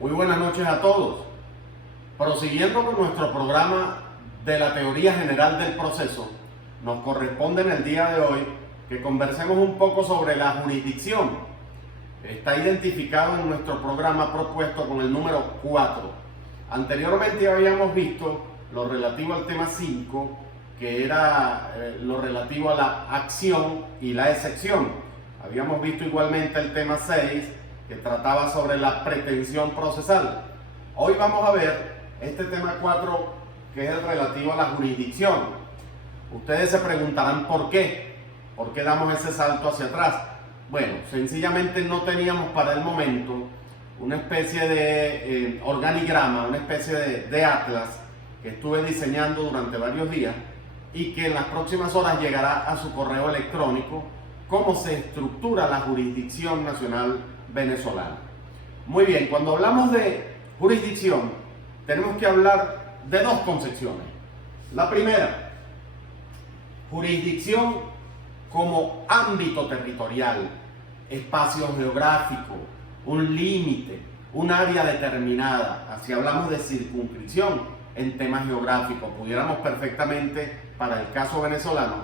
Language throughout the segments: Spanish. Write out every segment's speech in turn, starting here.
Muy buenas noches a todos. Prosiguiendo con nuestro programa de la teoría general del proceso, nos corresponde en el día de hoy que conversemos un poco sobre la jurisdicción. Está identificado en nuestro programa propuesto con el número 4. Anteriormente habíamos visto lo relativo al tema 5, que era lo relativo a la acción y la excepción. Habíamos visto igualmente el tema 6, que trataba sobre la pretensión procesal. Hoy vamos a ver este tema 4, que es el relativo a la jurisdicción. Ustedes se preguntarán ¿por qué? ¿Por qué damos ese salto hacia atrás? Bueno, sencillamente no teníamos para el momento una especie de organigrama, una especie de atlas que estuve diseñando durante varios días y que en las próximas horas llegará a su correo electrónico, cómo se estructura la jurisdicción nacional venezolana. Muy bien, cuando hablamos de jurisdicción, tenemos que hablar de dos concepciones. La primera, jurisdicción como ámbito territorial, espacio geográfico, un límite, un área determinada. Así hablamos de circunscripción en temas geográficos. Pudiéramos perfectamente, para el caso venezolano,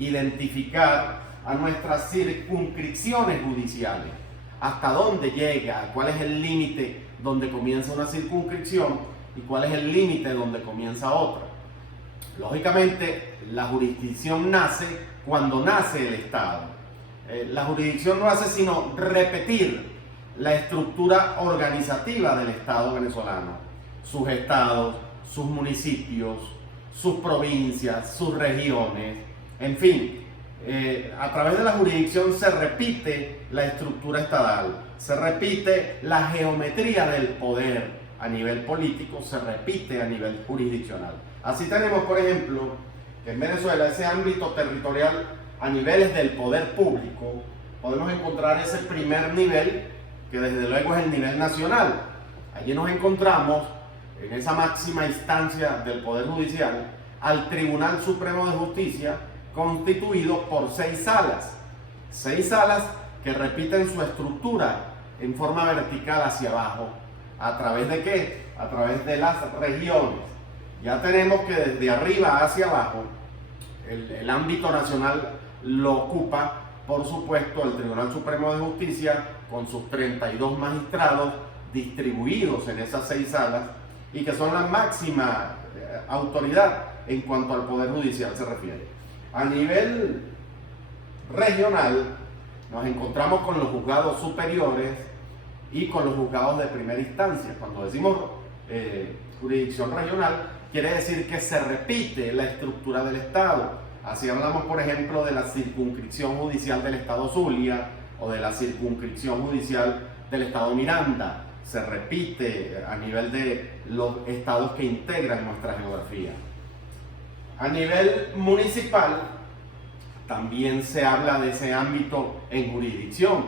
identificar a nuestras circunscripciones judiciales. Hasta dónde llega, cuál es el límite donde comienza una circunscripción y cuál es el límite donde comienza otra. Lógicamente, la jurisdicción nace cuando nace el Estado. La jurisdicción no hace sino repetir la estructura organizativa del Estado venezolano. Sus estados, sus municipios, sus provincias, sus regiones, en fin. A través de la jurisdicción se repite la estructura estatal, se repite la geometría del poder a nivel político, se repite a nivel jurisdiccional. Así tenemos, por ejemplo, que en Venezuela ese ámbito territorial a niveles del poder público, podemos encontrar ese primer nivel, que desde luego es el nivel nacional. Allí nos encontramos, en esa máxima instancia del Poder Judicial, al Tribunal Supremo de Justicia, constituido por 6 salas. 6 salas que repiten su estructura en forma vertical hacia abajo. ¿A través de qué? A través de las regiones. Ya tenemos que desde arriba hacia abajo, el ámbito nacional lo ocupa, por supuesto, el Tribunal Supremo de Justicia, con sus 32 magistrados distribuidos en esas 6 salas, y que son la máxima autoridad en cuanto al Poder Judicial se refiere. A nivel regional nos encontramos con los juzgados superiores y con los juzgados de primera instancia. Cuando decimos jurisdicción regional, quiere decir que se repite la estructura del Estado. Así hablamos, por ejemplo, de la circunscripción judicial del Estado Zulia o de la circunscripción judicial del Estado Miranda. Se repite a nivel de los estados que integran nuestra geografía. A nivel municipal, también se habla de ese ámbito en jurisdicción.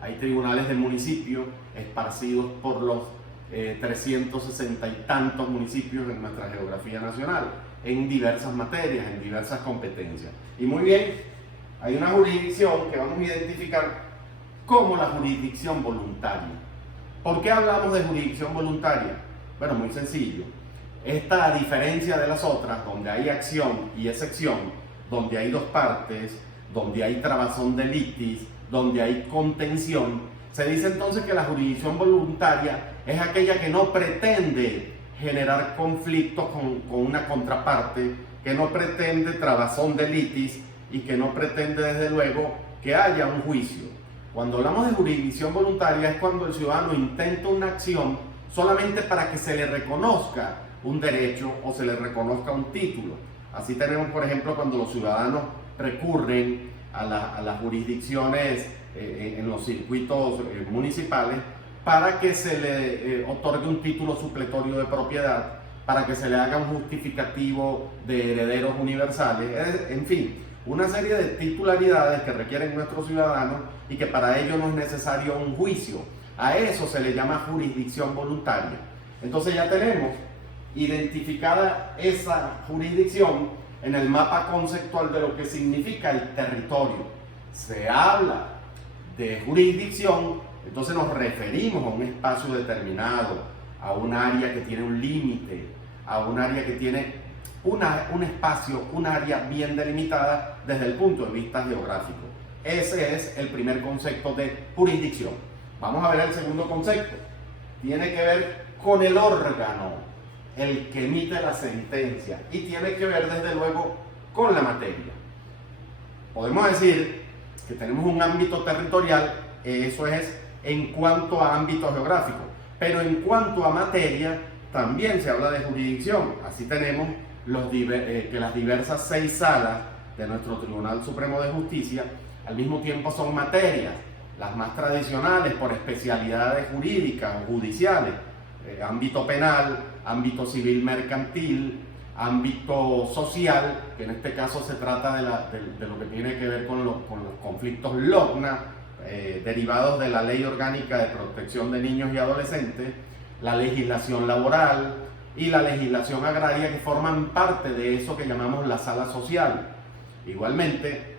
Hay tribunales de municipio esparcidos por los 360 y tantos municipios en nuestra geografía nacional, en diversas materias, en diversas competencias. Y muy bien, hay una jurisdicción que vamos a identificar como la jurisdicción voluntaria. ¿Por qué hablamos de jurisdicción voluntaria? Bueno, muy sencillo. Esta, a diferencia de las otras, donde hay acción y excepción, donde hay dos partes, donde hay trabazón de litis, donde hay contención, se dice entonces que la jurisdicción voluntaria es aquella que no pretende generar conflictos con una contraparte, que no pretende trabazón de litis y que no pretende, desde luego, que haya un juicio. Cuando hablamos de jurisdicción voluntaria es cuando el ciudadano intenta una acción solamente para que se le reconozca un derecho o se le reconozca un título. Así tenemos, por ejemplo, cuando los ciudadanos recurren a las jurisdicciones en los circuitos municipales para que se le otorgue un título supletorio de propiedad, para que se le haga un justificativo de herederos universales, en fin, una serie de titularidades que requieren nuestros ciudadanos y que para ello no es necesario un juicio. A eso se le llama jurisdicción voluntaria. Entonces ya tenemos identificada esa jurisdicción en el mapa conceptual de lo que significa el territorio. Se habla de jurisdicción Entonces nos referimos a un espacio determinado, a un área que tiene un límite, a un área que tiene un espacio, un área bien delimitada desde el punto de vista geográfico. Ese es el primer concepto de jurisdicción. Vamos a ver el segundo concepto. Tiene que ver con el órgano, el que emite la sentencia, y tiene que ver desde luego con la materia. Podemos decir que tenemos un ámbito territorial, eso es en cuanto a ámbito geográfico, pero en cuanto a materia también se habla de jurisdicción. Así tenemos que las diversas 6 salas de nuestro Tribunal Supremo de Justicia al mismo tiempo son materias, las más tradicionales por especialidades jurídicas o judiciales, ámbito penal, ámbito civil mercantil, ámbito social, que en este caso se trata de lo que tiene que ver con los conflictos LOGNA, derivados de la Ley Orgánica de Protección de Niños y Adolescentes, la legislación laboral y la legislación agraria, que forman parte de eso que llamamos la sala social. Igualmente,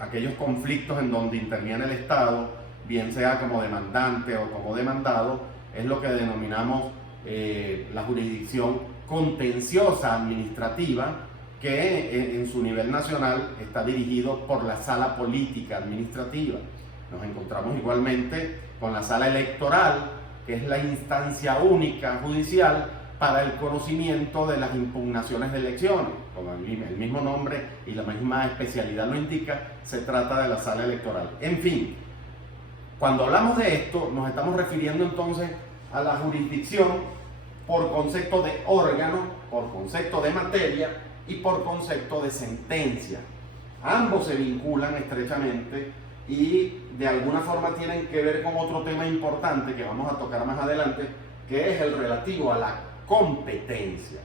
aquellos conflictos en donde interviene el Estado, bien sea como demandante o como demandado, es lo que denominamos la jurisdicción contenciosa administrativa, que en su nivel nacional está dirigido por la sala política administrativa. Nos encontramos igualmente con la sala electoral, que es la instancia única judicial para el conocimiento de las impugnaciones de elecciones. Como el mismo nombre y la misma especialidad lo indica, se trata de la sala electoral. En fin, cuando hablamos de esto, nos estamos refiriendo entonces a la jurisdicción por concepto de órgano, por concepto de materia y por concepto de sentencia. Ambos se vinculan estrechamente y de alguna forma tienen que ver con otro tema importante que vamos a tocar más adelante, que es el relativo a la competencia.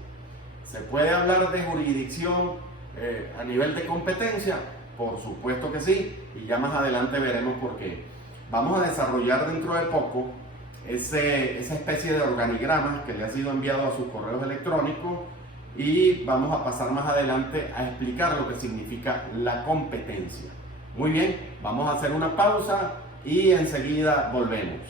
¿Se puede hablar de jurisdicción a nivel de competencia? Por supuesto que sí, y ya más adelante veremos por qué. Vamos a desarrollar dentro de poco esa especie de organigrama que le ha sido enviado a sus correos electrónicos, y vamos a pasar más adelante a explicar lo que significa la competencia. Muy bien, vamos a hacer una pausa y enseguida volvemos.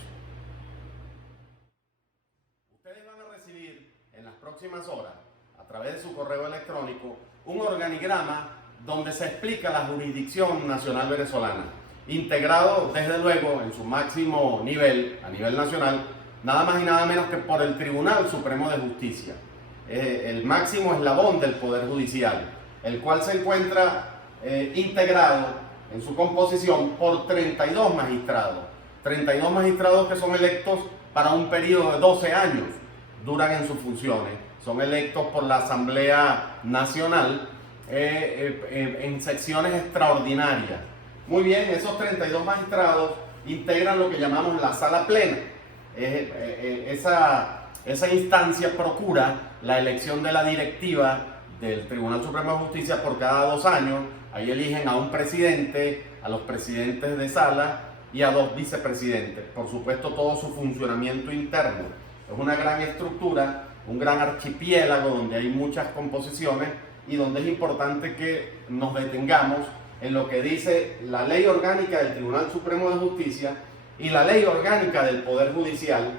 Ustedes van a recibir en las próximas horas, a través de su correo electrónico, un organigrama donde se explica la jurisdicción nacional venezolana, integrado desde luego en su máximo nivel, a nivel nacional, nada más y nada menos que por el Tribunal Supremo de Justicia, el máximo eslabón del Poder Judicial, el cual se encuentra integrado en su composición por 32 magistrados. 32 magistrados que son electos para un periodo de 12 años, duran en sus funciones, son electos por la Asamblea Nacional en secciones extraordinarias. Muy bien, esos 32 magistrados integran lo que llamamos la sala plena. Esa instancia procura la elección de la directiva del Tribunal Supremo de Justicia por cada 2 años. Ahí eligen a un presidente, a los presidentes de sala y a 2 vicepresidentes. Por supuesto, todo su funcionamiento interno. Es una gran estructura, un gran archipiélago donde hay muchas composiciones y donde es importante que nos detengamos en lo que dice la Ley Orgánica del Tribunal Supremo de Justicia y la Ley Orgánica del Poder Judicial,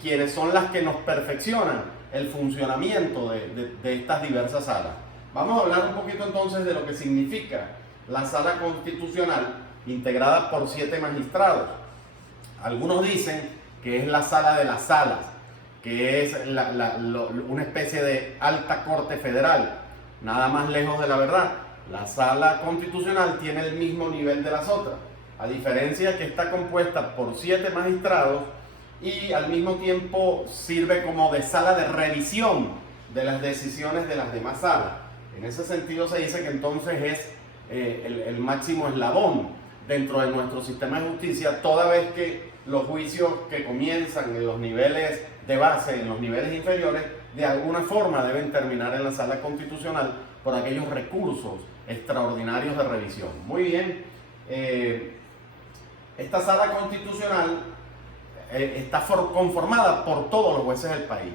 quienes son las que nos perfeccionan el funcionamiento de estas diversas salas. Vamos a hablar un poquito entonces de lo que significa la sala constitucional, integrada por 7 magistrados. Algunos dicen que es la sala de las salas, que es una especie de alta corte federal, nada más lejos de la verdad. La sala constitucional tiene el mismo nivel de las otras, a diferencia que está compuesta por 7 magistrados y al mismo tiempo sirve como de sala de revisión de las decisiones de las demás salas. En ese sentido se dice que entonces es el máximo eslabón dentro de nuestro sistema de justicia, toda vez que los juicios que comienzan en los niveles de base, en los niveles inferiores, de alguna forma deben terminar en la sala constitucional por aquellos recursos extraordinarios de revisión. Muy bien, esta sala constitucional está conformada por todos los jueces del país,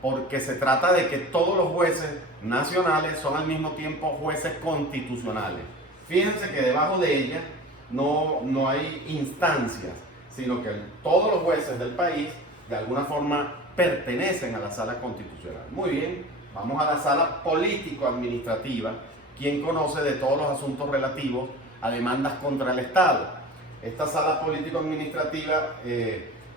porque se trata de que todos los jueces nacionales son al mismo tiempo jueces constitucionales. Fíjense que debajo de ella no hay instancias, sino que todos los jueces del país de alguna forma pertenecen a la sala constitucional. Muy bien, vamos a la sala político-administrativa, quien conoce de todos los asuntos relativos a demandas contra el Estado. Esta sala político-administrativa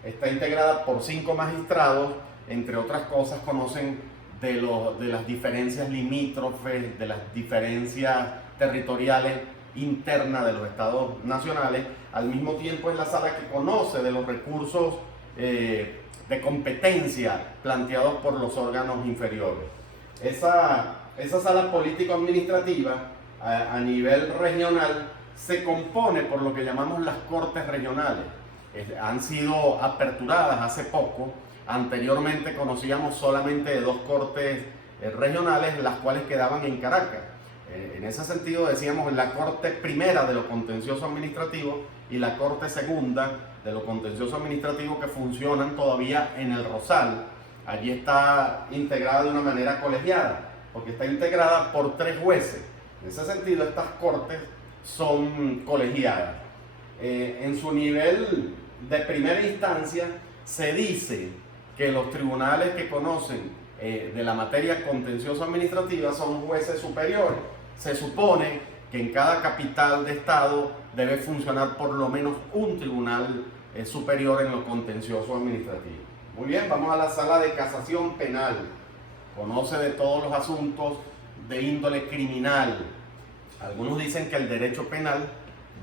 está integrada por 5 magistrados, entre otras cosas conocen de las diferencias limítrofes, de las diferencias territoriales internas de los estados nacionales. Al mismo tiempo es la sala que conoce de los recursos de competencia planteados por los órganos inferiores. Esa sala político-administrativa a nivel regional se compone por lo que llamamos las cortes regionales. Han sido aperturadas hace poco. Anteriormente conocíamos solamente de 2 cortes regionales, las cuales quedaban en Caracas. En ese sentido decíamos la corte primera de lo contencioso administrativo y la corte segunda de lo contencioso administrativo, que funcionan todavía en el Rosal. Allí está integrada de una manera colegiada, porque está integrada por 3 jueces. En ese sentido, estas cortes son colegiadas. En su nivel de primera instancia, se dice que los tribunales que conocen de la materia contencioso administrativa son jueces superiores. Se supone que en cada capital de estado debe funcionar por lo menos un tribunal superior en lo contencioso administrativo. Muy bien, vamos a la sala de casación penal. Conoce de todos los asuntos de índole criminal. Algunos dicen que el derecho penal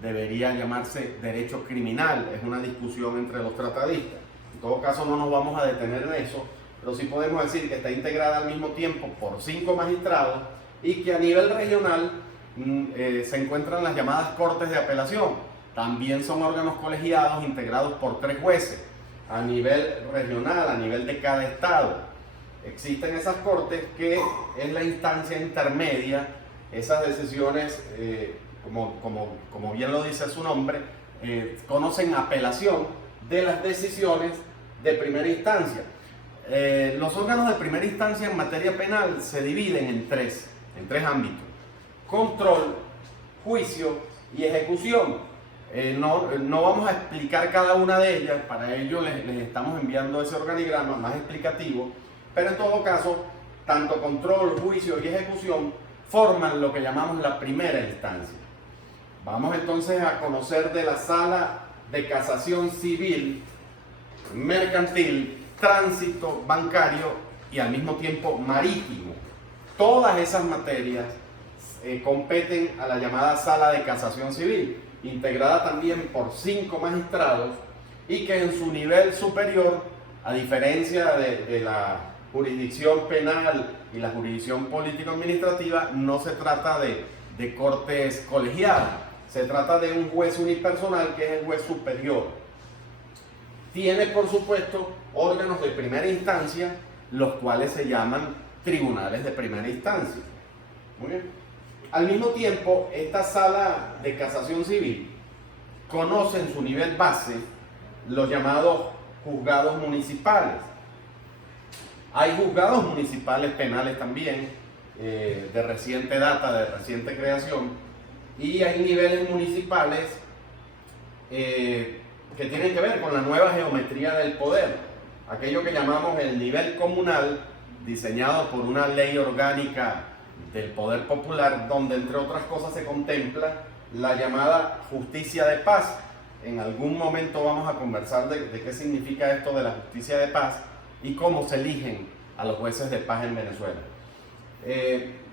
debería llamarse derecho criminal. Es una discusión entre los tratadistas. En todo caso, no nos vamos a detener en eso, pero sí podemos decir que está integrada al mismo tiempo por 5 magistrados y que a nivel regional se encuentran las llamadas cortes de apelación. También son órganos colegiados integrados por 3 jueces a nivel regional, a nivel de cada estado. Existen esas cortes que es la instancia intermedia. Esas decisiones, como bien lo dice su nombre, conocen apelación de las decisiones de primera instancia. Los órganos de primera instancia en materia penal se dividen en tres ámbitos: control, juicio y ejecución. No vamos a explicar cada una de ellas, para ello les estamos enviando ese organigrama más explicativo, pero en todo caso, tanto control, juicio y ejecución forman lo que llamamos la primera instancia. Vamos entonces a conocer de la sala de casación civil, mercantil, tránsito, bancario y al mismo tiempo marítimo. Todas esas materias competen a la llamada sala de casación civil, integrada también por 5 magistrados y que en su nivel superior, a diferencia de la jurisdicción penal y la jurisdicción político-administrativa, no se trata de cortes colegiadas, se trata de un juez unipersonal que es el juez superior. Tiene, por supuesto, órganos de primera instancia, los cuales se llaman tribunales de primera instancia. Muy bien. Al mismo tiempo, esta sala de casación civil conoce en su nivel base los llamados juzgados municipales. Hay juzgados municipales penales también, de reciente data, de reciente creación, y hay niveles municipales que tienen que ver con la nueva geometría del poder, aquello que llamamos el nivel comunal, diseñado por una ley orgánica del poder popular, donde entre otras cosas se contempla la llamada justicia de paz. En algún momento vamos a conversar de qué significa esto de la justicia de paz y cómo se eligen a los jueces de paz en Venezuela.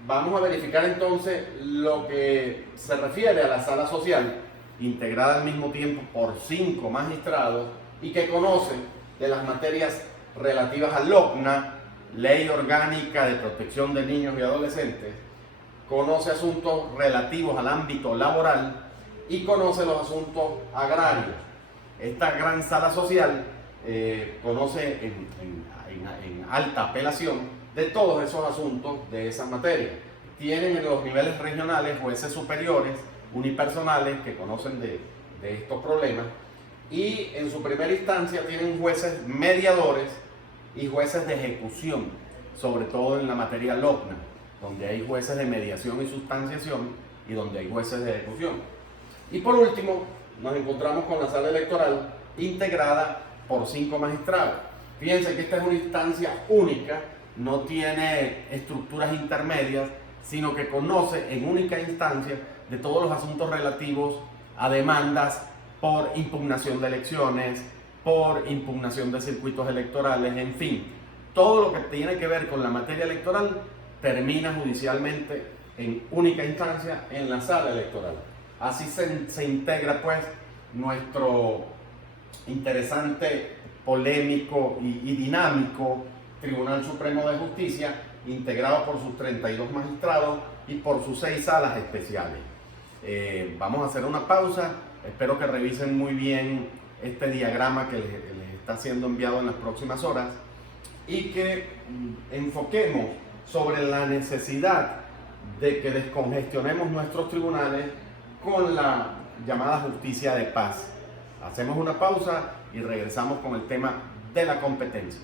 Vamos a verificar entonces lo que se refiere a la sala social, integrada al mismo tiempo por 5 magistrados y que conoce de las materias relativas al LOCNA, Ley Orgánica de Protección de Niños y Adolescentes, conoce asuntos relativos al ámbito laboral y conoce los asuntos agrarios. Esta gran sala social conoce en alta apelación de todos esos asuntos de esas materias. Tienen en los niveles regionales jueces superiores, unipersonales, que conocen de estos problemas, y en su primera instancia tienen jueces mediadores y jueces de ejecución, sobre todo en la materia LOCNA, donde hay jueces de mediación y sustanciación y donde hay jueces de ejecución. Y por último, nos encontramos con la sala electoral, integrada por 5 magistrados. Fíjense que esta es una instancia única, no tiene estructuras intermedias, sino que conoce en única instancia de todos los asuntos relativos a demandas por impugnación de elecciones, por impugnación de circuitos electorales, en fin, todo lo que tiene que ver con la materia electoral termina judicialmente en única instancia en la sala electoral. Así se integra pues nuestro interesante, polémico y dinámico Tribunal Supremo de Justicia, integrado por sus 32 magistrados y por sus 6 salas especiales. Vamos a hacer una pausa, espero que revisen muy bien este diagrama que les está siendo enviado en las próximas horas y que enfoquemos sobre la necesidad de que descongestionemos nuestros tribunales con la llamada justicia de paz. Hacemos una pausa y regresamos con el tema de la competencia.